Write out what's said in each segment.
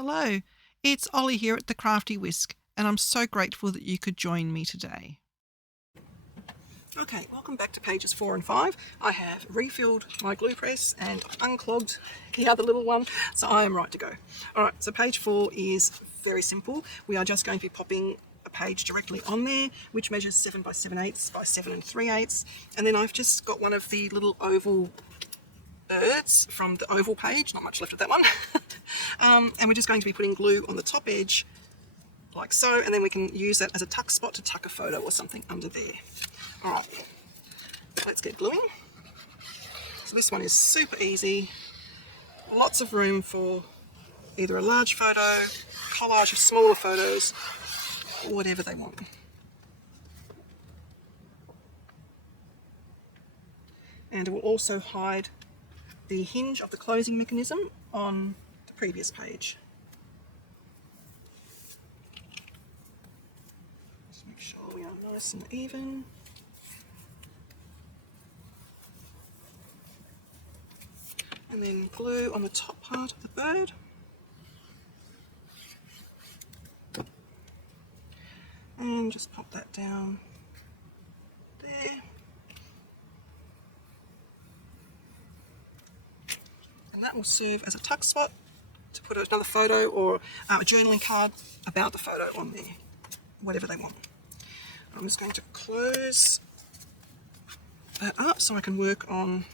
Hello, it's Ollie here at the Crafty Whisk, and I'm so grateful that you could join me today. Okay, welcome back to pages 4 and 5. I have refilled my glue press and unclogged the other little one, so I am right to go. Alright, so page 4 is very simple. We are just going to be popping a page directly on there, which measures 7 by 7/8 by 7 3/8, and then I've just got one of the little oval birds from the oval page, not much left of that one. And we're just going to be putting glue on the top edge like so, and then we can use that as a tuck spot to tuck a photo or something under there. Alright, let's get gluing. So this one is super easy, lots of room for either a large photo, collage of smaller photos, or whatever they want. And it will also hide the hinge of the closing mechanism on the previous page. Just make sure we are nice and even. And then glue on the top part of the bird. And just pop that down there. And that will serve as a tuck spot to put another photo or a journaling card about the photo on there, whatever they want. I'm just going to close that up so I can work on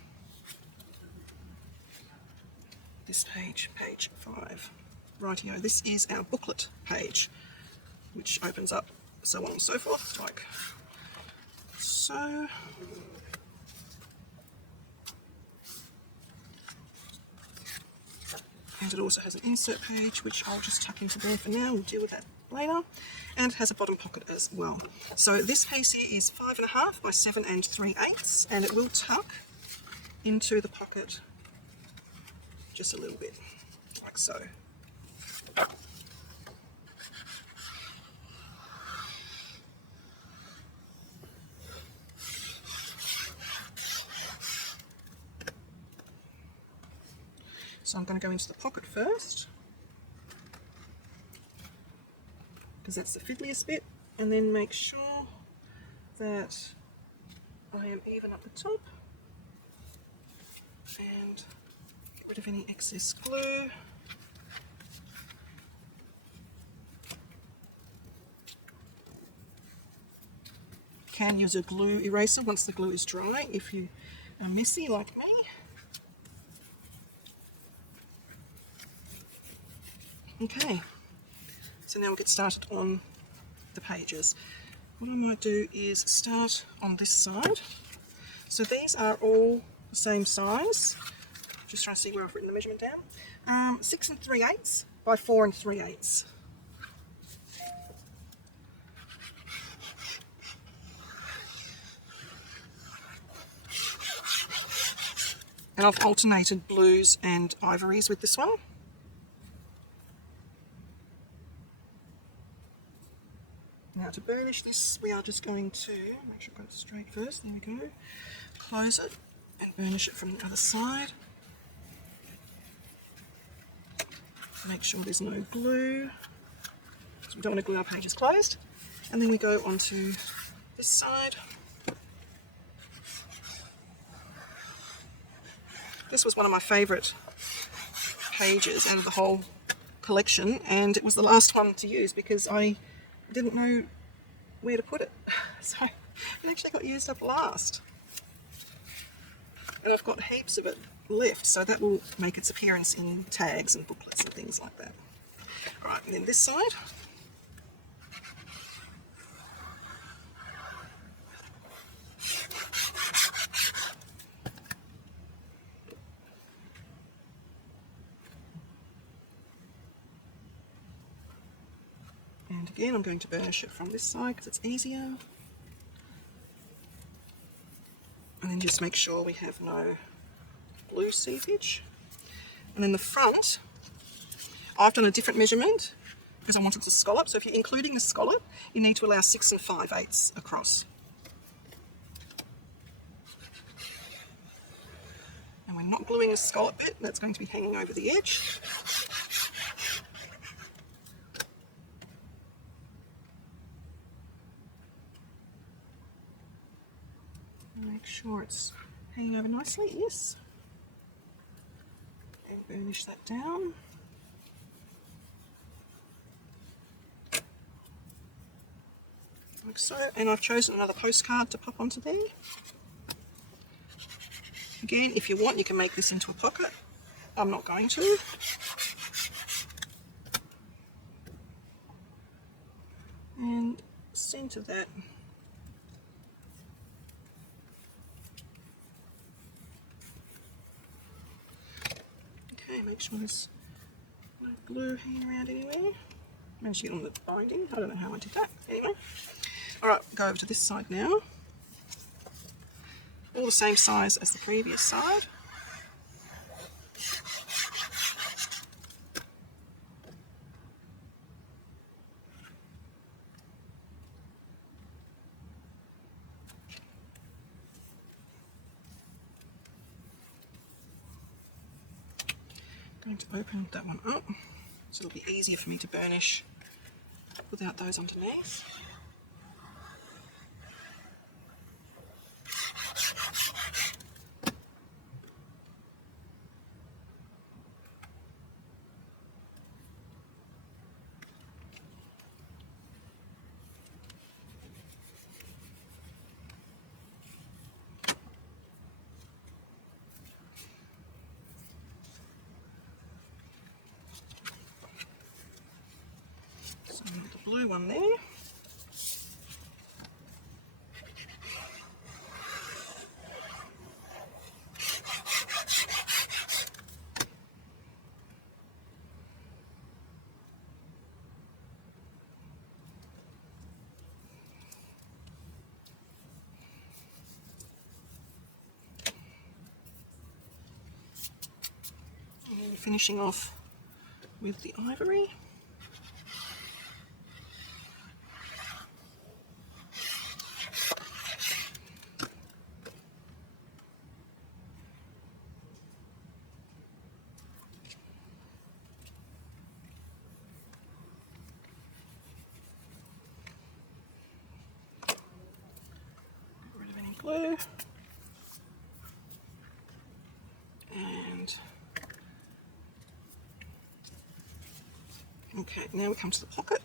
this page, page 5. Rightio, this is our booklet page, which opens up so on and so forth, like so. And it also has an insert page, which I'll just tuck into there for now. We'll deal with that later. And it has a bottom pocket as well. So this piece here is 5.5 by 7 3/8, and it will tuck into the pocket just a little bit, like so. So I'm going to go into the pocket first, because that's the fiddliest bit, and then make sure that I am even up the top and get rid of any excess glue. You can use a glue eraser once the glue is dry if you are messy like me. Okay, so now we'll get started on the pages. What I might do is start on this side. So these are all the same size. Just trying to see where I've written the measurement down. 6 3/8 by 4 3/8. And I've alternated blues and ivories with this one. Now to burnish this, we are just going to make sure I've got it straight first. There we go. Close it and burnish it from the other side. Make sure there's no glue, because we don't want to glue our pages closed. And then we go onto this side. This was one of my favourite pages out of the whole collection, and it was the last one to use because I didn't know where to put it. So it actually got used up last. And I've got heaps of it left, so that will make its appearance in tags and booklets and things like that. Alright, and then this side. And again, I'm going to burnish it from this side because it's easier. And then just make sure we have no glue seepage. And then the front, I've done a different measurement because I wanted to scallop. So if you're including the scallop, you need to allow 6 5/8 across. And we're not gluing the scallop bit, that's going to be hanging over the edge. Make sure it's hanging over nicely, yes. And burnish that down. Like so. And I've chosen another postcard to pop onto there. Again, if you want, you can make this into a pocket. I'm not going to. And centre that. Okay, make sure there's no glue hanging around anywhere. Managed to get on the binding. I don't know how I did that. Anyway. Alright, go over to this side now. All the same size as the previous side. Going to open that one up so it'll be easier for me to burnish without those underneath. So the blue one there. And finishing off with the ivory. Get rid of any glue. And okay, now we come to the pocket.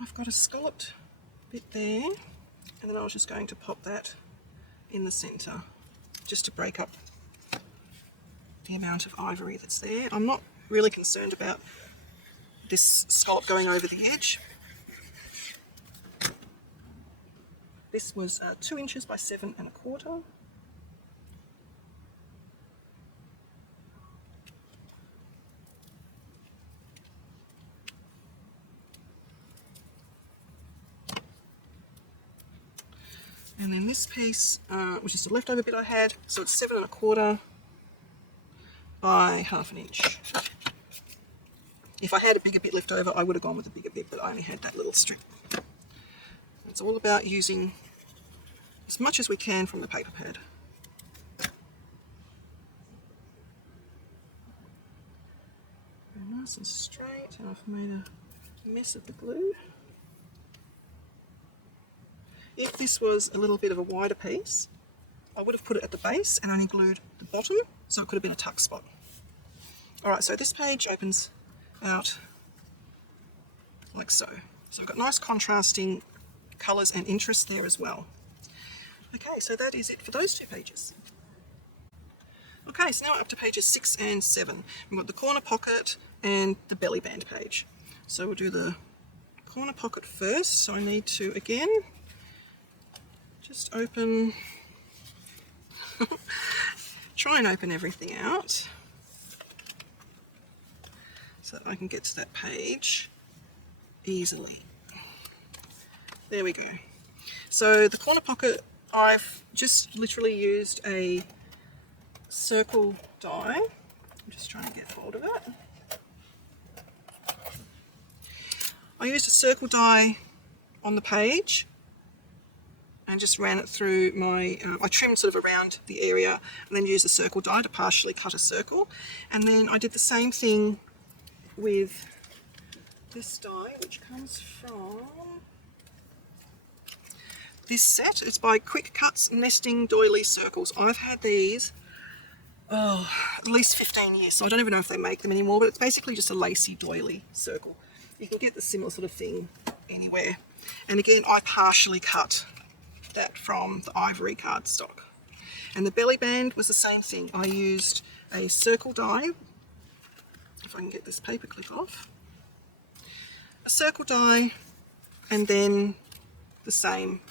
I've got a scalloped bit there, and then I was just going to pop that in the centre just to break up the amount of ivory that's there. I'm not really concerned about this scallop going over the edge. This was 2 inches by 7 1/4. And then this piece, which is the leftover bit I had, so it's 7 1/4 by 1/2 inch. If I had a bigger bit left over, I would have gone with a bigger bit, but I only had that little strip. It's all about using as much as we can from the paper pad. Very nice and straight, and I've made a mess of the glue. If this was a little bit of a wider piece, I would have put it at the base and only glued the bottom, so it could have been a tuck spot. Alright, so this page opens out like so. So I've got nice contrasting colours and interest there as well. Okay, so that is it for those 2 pages. Okay, so now we're up to pages 6 and 7. We've got the corner pocket and the belly band page. So we'll do the corner pocket first. So I need to, again, just open, try and open everything out so that I can get to that page easily. There we go. So the corner pocket, I've just literally used a circle die. I'm just trying to get hold of it. I used a circle die on the page and just ran it through my, I trimmed sort of around the area and then used a circle die to partially cut a circle. And then I did the same thing with this die, which comes from this set. It's by Quick Cuts Nesting Doily Circles. I've had these at least 15 years, so I don't even know if they make them anymore, but it's basically just a lacy doily circle. You can get the similar sort of thing anywhere. And again, I partially cut that from the ivory cardstock. And the belly band was the same thing. I used a circle die, if I can get this paper clip off, a circle die, and then the same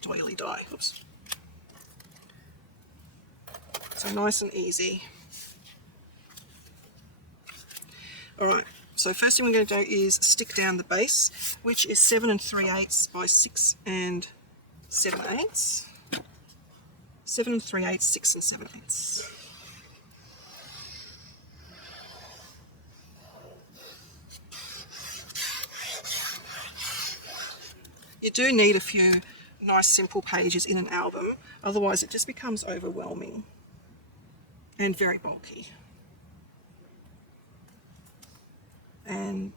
doily die. Oops. So nice and easy. Alright, so first thing we're going to do is stick down the base, which is 7 3/8 by 6 7/8. 7 3/8, 6 7/8. You do need a few nice simple pages in an album, otherwise it just becomes overwhelming and very bulky. And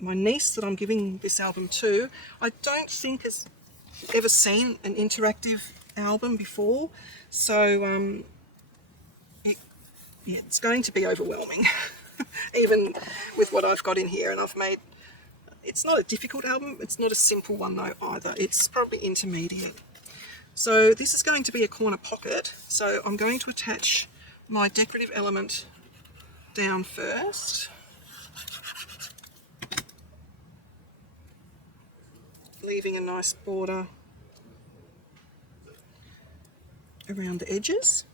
my niece that I'm giving this album to, I don't think has ever seen an interactive album before, so it's going to be overwhelming even with what I've got in here. And I've made, it's not a difficult album, it's not a simple one though either, it's probably intermediate. So this is going to be a corner pocket, so I'm going to attach my decorative element down first, leaving a nice border around the edges,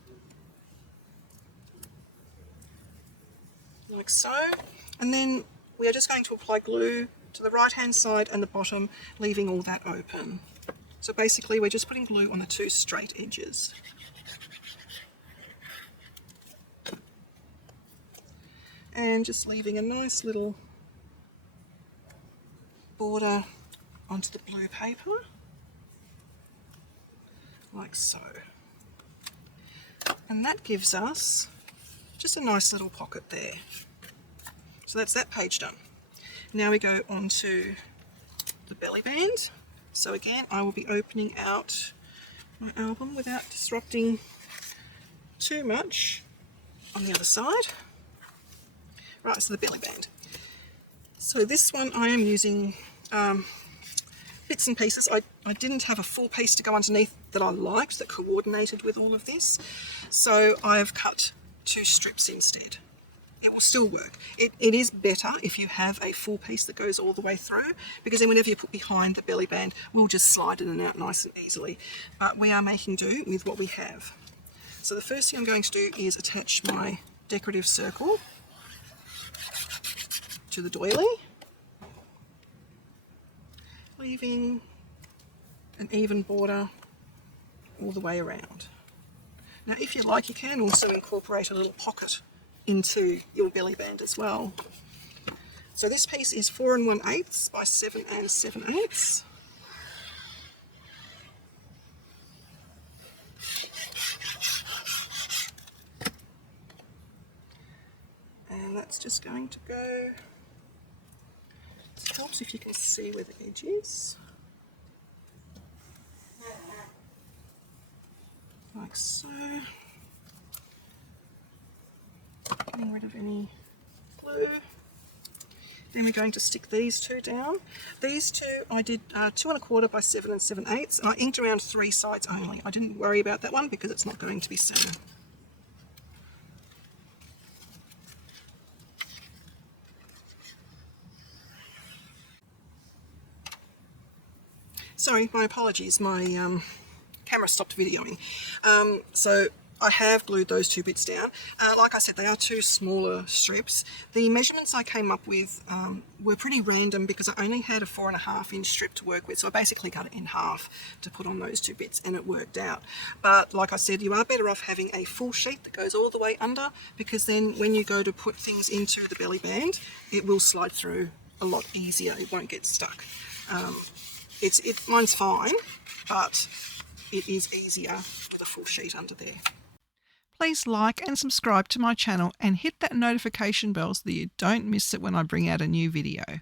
like so. And then we are just going to apply glue to the right hand side and the bottom, leaving all that open. So basically we're just putting glue on the two straight edges. And just leaving a nice little border onto the blue paper, like so. And that gives us just a nice little pocket there. So that's that page done. Now we go on to the belly band. So again, I will be opening out my album without disrupting too much on the other side. Right, so the belly band. So this one I am using bits and pieces. I didn't have a full piece to go underneath that I liked, that coordinated with all of this. So I have cut 2 strips instead. It will still work. It is better if you have a full piece that goes all the way through, because then whenever you put behind the belly band, we'll just slide in and out nice and easily. But we are making do with what we have. So the first thing I'm going to do is attach my decorative circle to the doily, leaving an even border all the way around. Now if you like, you can also incorporate a little pocket into your belly band as well. So this piece is 4 1/8 by 7 7/8. And that's just going to go, it helps if you can see where the edge is, like so. Getting rid of any glue. Then we're going to stick these 2 down. These 2 I did 2 1/4 by 7 7/8, and I inked around 3 sides only. I didn't worry about that one because it's not going to be seen. Sorry, my apologies, my camera stopped videoing. So I have glued those 2 bits down. Like I said, they are 2 smaller strips. The measurements I came up with were pretty random because I only had a 4 1/2 inch strip to work with, so I basically cut it in half to put on those 2 bits, and it worked out. But like I said, you are better off having a full sheet that goes all the way under, because then when you go to put things into the belly band, it will slide through a lot easier. It won't get stuck. Mine's fine, but it is easier with a full sheet under there. Please like and subscribe to my channel and hit that notification bell so that you don't miss it when I bring out a new video.